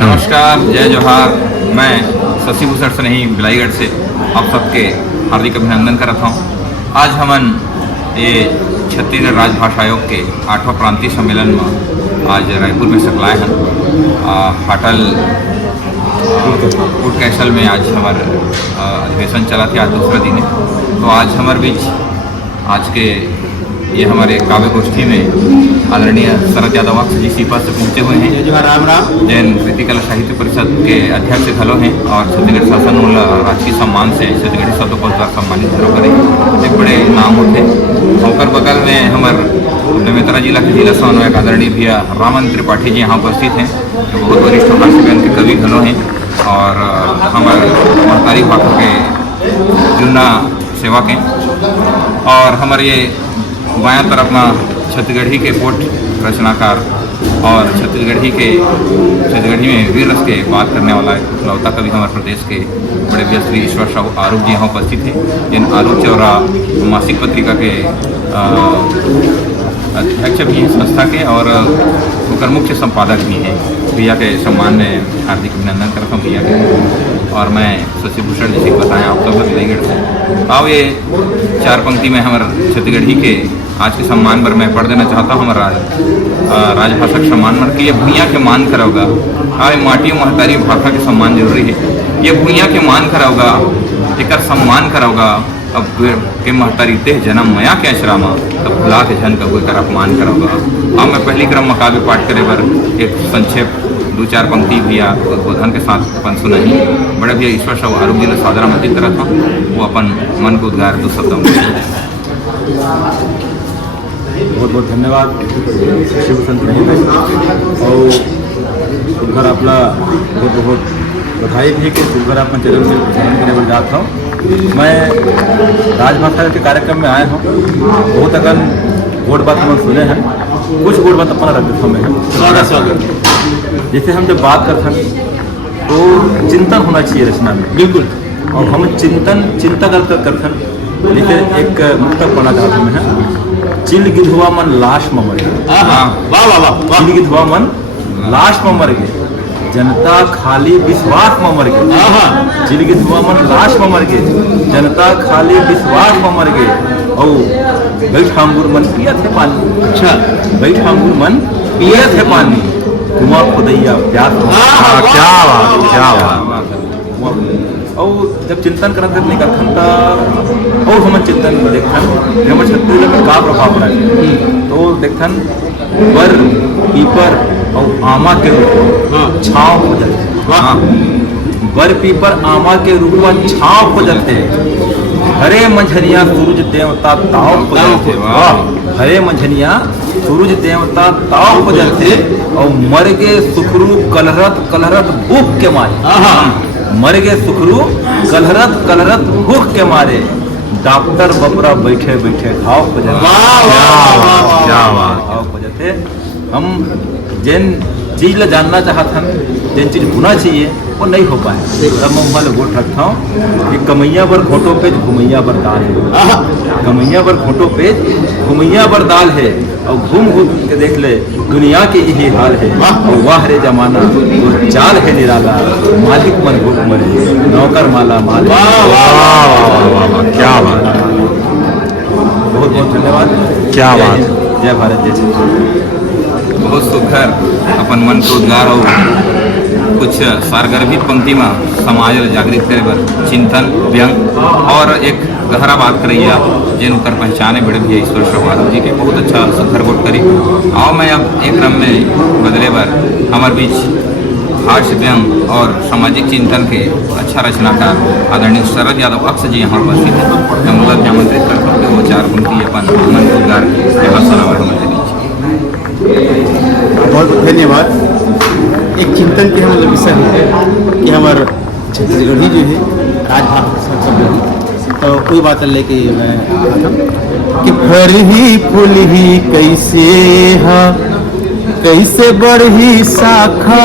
नमस्कार, जय जोहार। मैं शशिभूषण स्नेही बिलाईगढ़ से आप सबके हार्दिक अभिनंदन करता हूँ। आज हमन ये छत्तीसगढ़ राजभाषा आयोग के 8वां प्रांतीय सम्मेलन में आज रायपुर में सकलाए हैं। होटल फूड कैसल में आज हमार अधिवेशन चला था, आज दूसरा दिन है। तो आज हमारे बीच आज के ये हमारे काव्य गोष्ठी में आदरणीय शरद यादव अक्ष जी सीपा से पहुँचे हुए हैं, जो राम राम जैन कृतिकला साहित्य परिषद के अध्यक्ष घलो हैं और छत्तीसगढ़ शासन राजकीय सम्मान से छत्तीसगढ़ी शब्द कोश द्वारा सम्मानित करो करें एक बड़े नाम होते। और बगल में हमारे बेमेतरा जिला के जिला समन्वयक आदरणीय भैया रामन त्रिपाठी जी यहाँ उपस्थित हैं, जो बहुत वरिष्ठ हास्यव्यंग के कवि घलो हैं और हमारे महतारी भाषा के जुन्ना सेवक हैं। और हमारे ये बायां तरफ में छत्तीसगढ़ी के पोट रचनाकार और छत्तीसगढ़ी में वीर रस के बात करने वाला लौता कवि हमारे प्रदेश के बड़े भैया श्री ईश्वर साहू आरूप जी यहाँ उपस्थित हैं, जिन आरूप चौरा मासिक पत्रिका के अध्यक्ष भी हैं संस्था के और उनका मुख्य संपादक भी हैं। भैया के सम्मान में हार्दिक अभिनंदन करता हूँ भैया के। और मैं शशिभूषण जी से बताएँ आप सब बिलाईगढ़ से। आओ ये चार पंक्ति में हमारे छत्तीसगढ़ी के आज के सम्मान पर मैं पढ़ देना चाहता हूँ। हमारा राजभाषा के सम्मान पर कि ये भूइयाँ के मान कराओगा, हाँ माटी महतारी भाषा के सम्मान जरूरी है। ये भूइयाँ के मान कराओगा, एक सम्मान कराओगा, अब के महतारी ते जन्म मया के आश्रामा तब भुला के जन का कोई कर अपमान कराओगा। अब मैं पहली क्रम में काव्य पाठ करे पर एक संक्षेप 2-4 पंक्ति भैया उद्बोधन के साथ अपन सुनाई। बड़े भैया ईश्वर साहू आरूप जी ने सादरा मंदिर करा था, वो अपन मन को उद्गार 2 शब्दों में। बहुत बहुत धन्यवाद शशिभूषण स्नेही भाई और सुधर आपला बहुत बहुत बधाई भी कि सुधर आप चैनल से प्रसारण करने पर जाता हूँ। मैं राजभाषा के कार्यक्रम में आया हूँ। बहुत अगर गोड़ बात हम सुने हैं, कुछ गोड़ बात अपना रख देता हूँ मैं। स्वागत जैसे हम जब बात करते हैं तो चिंतन होना चाहिए रचना में, बिल्कुल। और हम चिंता करते हैं। जैसे एक मुक्तक पढ़ना चाहता हूँ मैं, चिल गिधुआ मन लाश में मर गए। वाह वाह वाह। चिल गिधुआ मन लाश में मर गए, जनता खाली विश्वास में मर गए। चिल गिधुआ मन लाश में मर गए, जनता खाली विश्वास में मर गए। और बैठांगुर मन पिया थे पानी। अच्छा, बैठांगुर मन पिया थे पानी, कुआं खुदैया प्यास। क्या बात, क्या बात। और जब चिंतन करते नहीं करता और हम चिंतन में देखन कि हमारे छत्तीसगढ़ में का प्रभाव पड़ा है, तो देखन बर पीपर और आमा के रूप छाँव हो जाते। बर पीपर आमा के रूप में छाँव हो जाते। हरे मंझनिया सूरज देवता ताव हो जाते। हरे मंझनिया सूरज देवता ताव हो जाते और मर गए सुखरू कलहरत भूख के मारे। मर गए सुखरू कलहरत भूख के मारे, डॉक्टर बपरा बैठे बैठे घाव हो जाते। घाव हो जाते। हम जिन चीज ला जानना चाहते हैं, जिन चीज होना चाहिए वो नहीं हो पाए, तब मैं वहाँ गोट रखता हूँ कि कमैया बर घोटो पे घुमैया बर दाल है। कमैया बर घोटो पे घुमैया बर दाल है और घूम के देख ले दुनिया के यही हाल है। और वाह रे जमाना और चाल है निराला, मालिक मन भूख मरे नौकर माला माल। क्या बात, बहुत बहुत धन्यवाद। क्या बात, जय भारत जय छत्तीसगढ़। बहुत सुखर अपन मन को उद्गार और कुछ सारगर्भित पंक्ति में समाज जागृत करे पर चिंतन व्यंग और एक गहरा बात करैया जिन उनकर पहचाने बड़े भैया ईश्वर साहू जी के बहुत अच्छा सुखर गोट करी। और मैं अब एक क्रम में बदले पर हमारे बीच हास्य व्यंग और सामाजिक चिंतन के अच्छा रचनाकार आदरणीय शरद यादव अक्ष जी यहाँ उपस्थित हैं। मैं उनका आमंत्रित करता हूँ कि वो 4 पंक्ति अपन मन को उद्गार यहाँ सुनावर हमारे बीच। बहुत बहुत धन्यवाद। एक चिंतन के हम विषय है कि हमारे छत्तीसगढ़ी जो है राजभाषा, तो कोई बात लेके मैं कि फर ही फूल ही कैसे हा, कैसे बढ़ी शाखा,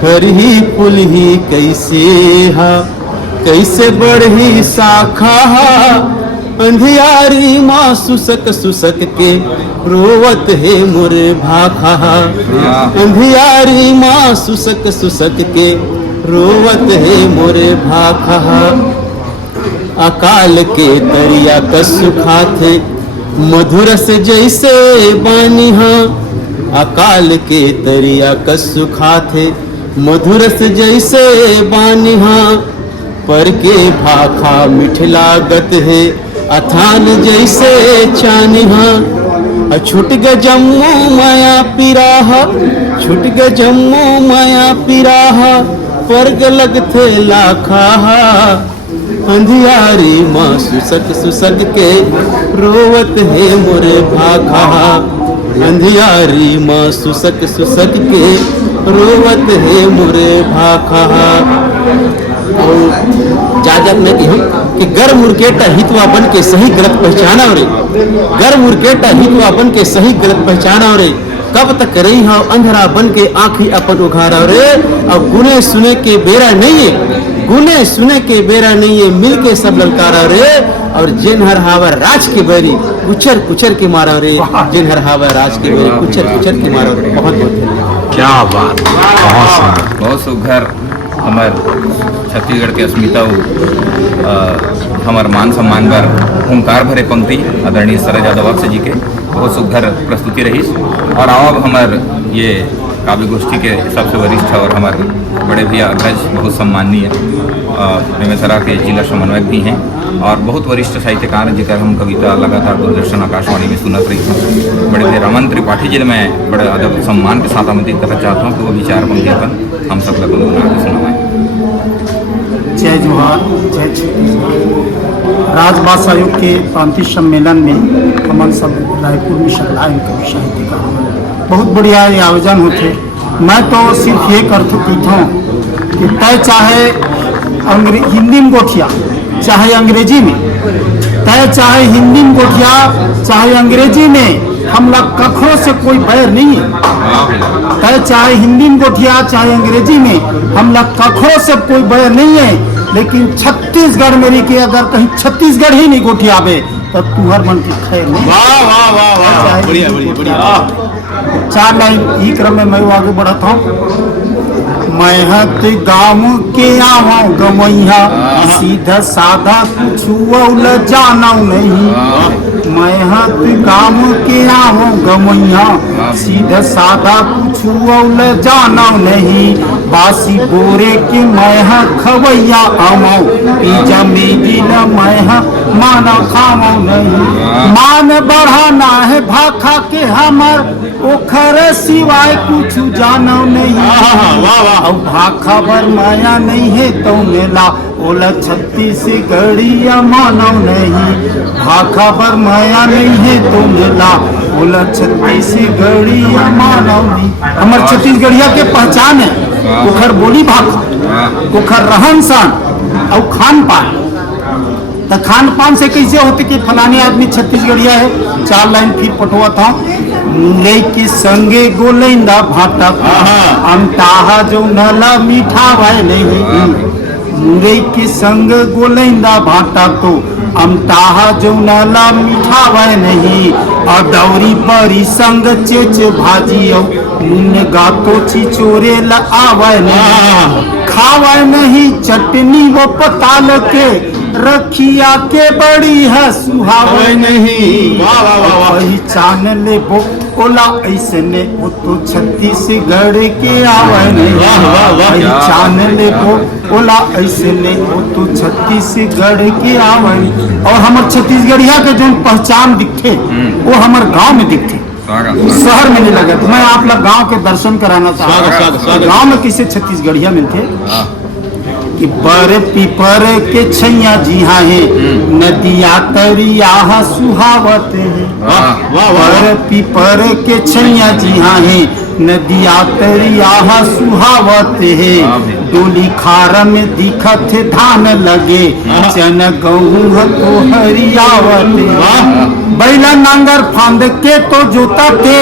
फर ही फूल ही कैसे हा, कैसे बढ़ी शाखा। अंधियारी माँ सुसक सुसक के रोवत है मोरे भाखा। अंधियारी माँ सुसक सुसक के रोवत है मोरे भाखा। अकाल के तरिया कसु खाथे मधुर से जैसे बानी हाँ। अकाल के तरिया कसु खाथे मधुर से जैसे बानी हाँ। पर के भाखा मिठ लागत है अथान जैसे चानी हाँ। छुट ग जम्मू माया पिराह छुट ग जम्मू माया पिराह पर्ग लगथे लाखा। अंधियारी माँ सुसक सुसक के रोवत है मोरे भाखा। अंधियारी माँ सुसक सुसक के रोवत है मोरे भाखा। और जाजत में कि गर मुर्केटा हितवा बन के सही गलत पहचाना रे। गर मुर्केटा हितवा बन के सही गलत पहचाना रे। कब तक रही हाँ अंधरा बन के आंखी अपन उघारा रे। अब गुने सुने के बेरा नहीं है गुने सुने के बेरा नहीं है मिल के सब ललकारा रे। और जिन हर हावर राज के बैरी कुचर कुचर के मारा रे। जिन हर हावर राज के बैरी कुचर कुचर के मारा रे। बहुत बहुत क्या बात बहुत सुघर हमार छत्तीसगढ़ के अस्मिता हमार मान सम्मान पर हुंकार भरे पंक्ति आदरणीय सरोज यादव जी के बहुत सुघर प्रस्तुति रही। और अब हमार ये काव्य गोष्ठी के सबसे वरिष्ठ और हमारे बड़े भैया अग्रज बहुत सम्माननीय बेमेतरा के जिला समन्वयक भी हैं और बहुत वरिष्ठ साहित्यकार हैं जिनका हम कविता लगातार दूरदर्शन आकाशवाणी में सुनत रही हूँ। बड़े भैया रमन त्रिपाठी जी ने मैं बड़े अदब सम्मान के साथ आमंत्रित करना चाहता हूँ कि वो विचार पंक्ति अपन हम सब लोग सुनवाएं। जय जोहार जय छत्तीसगढ़। राजभाषा आयोग के प्रांतीय सम्मेलन में हमन सब रायपुर में सकलाइन कवि साहित्यकार बहुत बढ़िया ये आयोजन होते। मैं तो सिर्फ ये करता हूँ कि तय चाहे हिंदी में गोठिया चाहे अंग्रेजी में तय चाहे हिंदी में गोठिया चाहे अंग्रेजी में हम लोग कखरों से कोई बैर नहीं है। तय चाहे हिंदी में गोठिया चाहे अंग्रेजी में हम लोग कखरों से कोई बैर नहीं है। लेकिन छत्तीसगढ़ मेरी के अगर कहीं छत्तीसगढ़ ही नहीं गोठिया आवे तब तुहर मन की खैर नहीं। वाह वाह वाह वाह बढ़िया बढ़िया बढ़िया। 4 लाइन ई क्रम में मैं आगे बढ़ता हूँ। महत गाँव के आवा गवैया सीधा साधा कुछ जाना नहीं। महत गाँव के आवा गवैया सीधा साधा कुछ जाना नहीं। बासी बोरे के मैह खवैया आमाओ पीजा मेरी न मैह माना खाओ नहीं। मान बढ़ाना है भाखा के हमर ओखर सिवाय कुछ जानो नहीं। और भाखा बर माया नहीं है तो मेला ओला छत्तीसगढ़िया मानो नहीं। भाखा बर माया नहीं है तो मेला ओला छत्तीसगढ़िया मानो नहीं। हमार छत्तीसगढ़िया के पहचान है ओखर बोली भाखा ओखर रहन सहन और खान पान। तो खान पान से कैसे होते कि फलाने आदमी छत्तीसगढ़िया है। 4 लाइन फिर पटवा था। मुरई के संगे गोलेंदा भाटा अमताहा जो नला मीठा भाई नहीं। मुरई के संग गोलेंदा भाटा तो अमताहा जो नला मीठा भाई नहीं। और दौरी बड़ी संग चेच भाजी मुन गातो छिचोरे ला आवे नहीं। खावे नहीं चटनी वो पताल के रखिया के बड़ी है सुहावे नहीं। पहचान ले वो ओला ऐसे ने वो तो छत्तीसगढ़ के आवे नहीं। पहचान ले वो ओला ऐसे ने वो तो छत्तीसगढ़ के आवे नहीं। और हमारे छत्तीसगढ़िया के जो पहचान दिखते वो हमारे गांव में दिखते शहर में नहीं लगे। तो मैं आप लोग गांव के दर्शन कराना चाहता हूँ। गांव में किसे छत्तीसगढ़िया मिलते कि बर पीपर के छैया जी हाँ है नदिया तरिया सुहावत है। बर पीपर के छैया जी हाँ है नदिया तरिया सुहावत है। डोली खार में दिखत धान लगे चन गहूँ तो हरियावत है। बैला नांगर फांद के तो जोता थे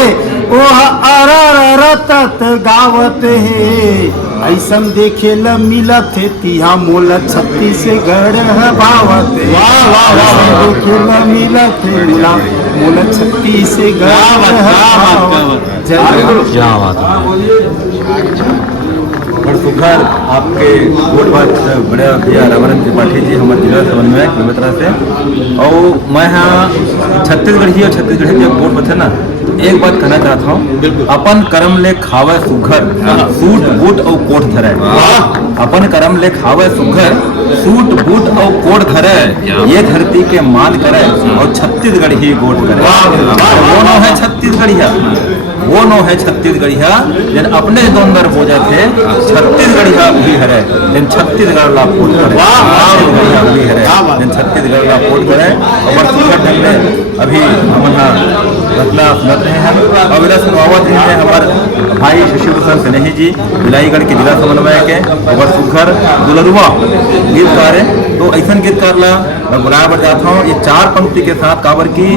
ओह अरररतत गावत है। ऐसन देखे ल मिलत है तिहा मोल 36गढ़ बावत देखे ल मिलत है मोल 36गढ़ और सुखर आपके वोट बात बड़े भैया रामानंद त्रिपाठी जी हमारे जिला समन्वयक बेमेतरा से। और मैं यहाँ छत्तीसगढ़ी और छत्तीसगढ़ी जब वोट बचे ना, एक बात कहना चाहता हूँ, अपन कर्म ले खावे सुघर सूट बूट और कोट धरे। अपन कर्म ले खावे सुघर सूट बूट और कोट धरे, ये धरती के मान करे और छत्तीसगढ़ ही वोट करे। वो नो है छत्तीसगढ़िया, वो नो है छत्तीसगढ़िया जिन अपने दोनगर बोझे थे छत्तीसगढ़िया भी हरे जिन छत्तीसगढ़ ला वोट करे, छत्तीसगढ़िया भी हरे जिन छत्तीसगढ़ ला वोट करे। और सुखर ढंग में अभी हम यहाँ घटना सुनत रहे हैं। और मेरा सुनवावत है हमारे भाई शशि भूषण स्नेही जी बिलाईगढ़ के जिला समन्वय के और सुखर दुलरुआ गीतकार है। तो ऐसा गीतकार ला मैं बुलाया बढ़ जाता हूँ। ये 4 पंक्ति के साथ काबर की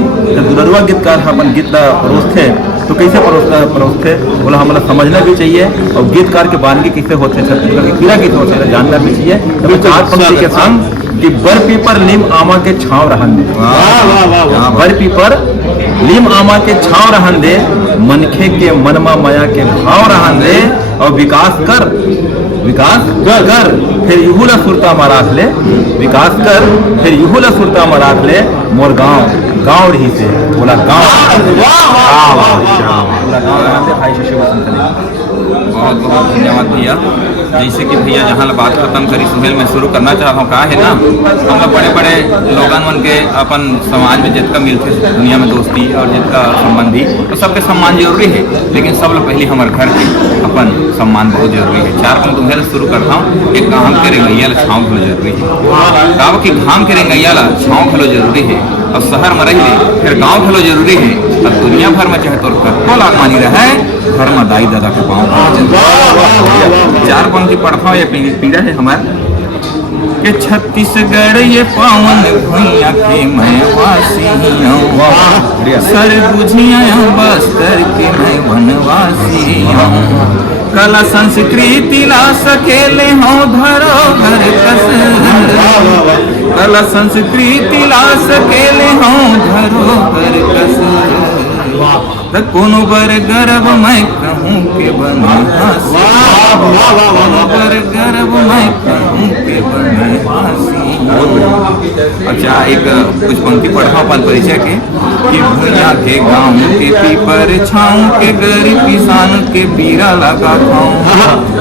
दुलरुआ गीतकार अपन गीत ला परोसते तो कैसे परोसते बोला हमारा समझना भी चाहिए। और गीतकार के बानगी कैसे होते हैं, छत्तीसगढ़ के कीड़ा गीत होते हैं जानना भी चाहिए। तो 4 पंक्ति के संग कि बर पीपर नीम आमा के छांव रहन दे, बर पीपर नीम आमा के छांव रहन दे, मनखे के मनमा माया के भाव रहन दे। और विकास कर फिर युहुला सुरता में राख ले, विकास कर फिर युहुला सुरता में राख ले। मोर गाँव रही से बोला गाँव भाई शशि भूषण। बहुत बहुत धन्यवाद भैया। जैसे कि भैया जहाँ बात खत्म करी सुहेल में शुरू करना चाहता हूँ। कहा है ना, हम लोग बड़े बड़े लोगन मन के अपन समाज में जितना मिलते दुनिया में दोस्ती और जितना संबंधी तो सबके सम्मान जरूरी है, लेकिन सब लोग पहले हमारे घर के अपन सम्मान बहुत जरूरी है। 4 पंक्ति तुम्हें शुरू करता हूँ। एक घाम के रेंगैया ला छाँव खलो जरूरी है, गाँव की घाम के रेंगैया ला छाँव खलो जरूरी है। और शहर में रही फिर गाँव खलो जरूरी है। और दुनिया भर में चाहे तो कत्तो लाख मानी रहे घर में दाई दादा के पाँव। 4 पंक्ति पढ़ता हूँ। ये पीड़ा है हमारे के छत्तीसगढ़ ये पावन भुइया के मैं वासी हूँ, सर बुझिया बस्तर के मैं वनवासी हूँ। कला संस्कृति ला सकेले हो धरोहर कस, कला संस्कृति ला सकेले हो धरोहर कस। त कोनो बर गर्व मैं कहूँ के बने हासी, कोनो बर गर्व मैं कहूँ के बने हासी। अच्छा एक कुछ पंक्ति पढ़ा अपन परिचय के कि भुइया के गाँव के पीपर छाऊं के गरीब किसान के पीरा लगा खाऊं।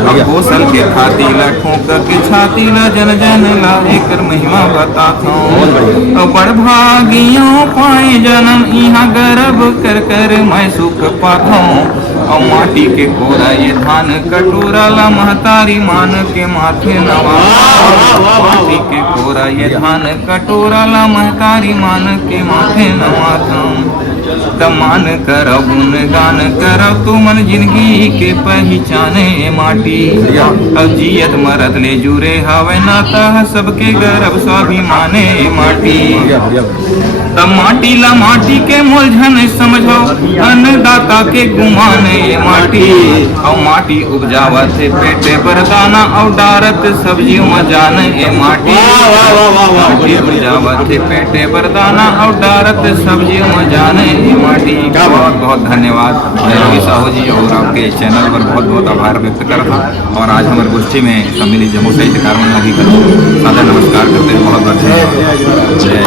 अब कौशल के खाती ला ठोक के छाती ला जन जन ला एकर महिमा बताता हूँ। और बड़ भागियों पाए जन्म यहाँ गर्व कर कर मैं सुख पाता हूँ। और माटी के कोरा ये धान कटोरा ला महतारी मान के माथे नवा, माटी के कोरा ये धान कटोरा ला महतारी मान के माथे नवाता हूँ। मान करो गुण गान करो तू मन जिंदगी के पहचाने माटी। अब जियत मरत ले जुरे हवे नाता सबके गर्व स्वाभिमाने माटी। तब माटी ला माटी के मूलधन समझो अन्नदाता के गुमाने माटी। और माटी उपजावत पेटे बरदाना और डारत सब्जी मजाने माटी। माटी उपजावत पेटे बरदाना और डारत सब्जी मजाने माटी। बहुत बहुत धन्यवाद रवि साहू जी और आपके चैनल पर बहुत बहुत आभार व्यक्त करता। और आज हमारे गोष्ठी में सम्मिलित जम्मू साहित्यकार मन लगी करो सादर नमस्कार करते हैं। बहुत बहुत धन्यवाद। जय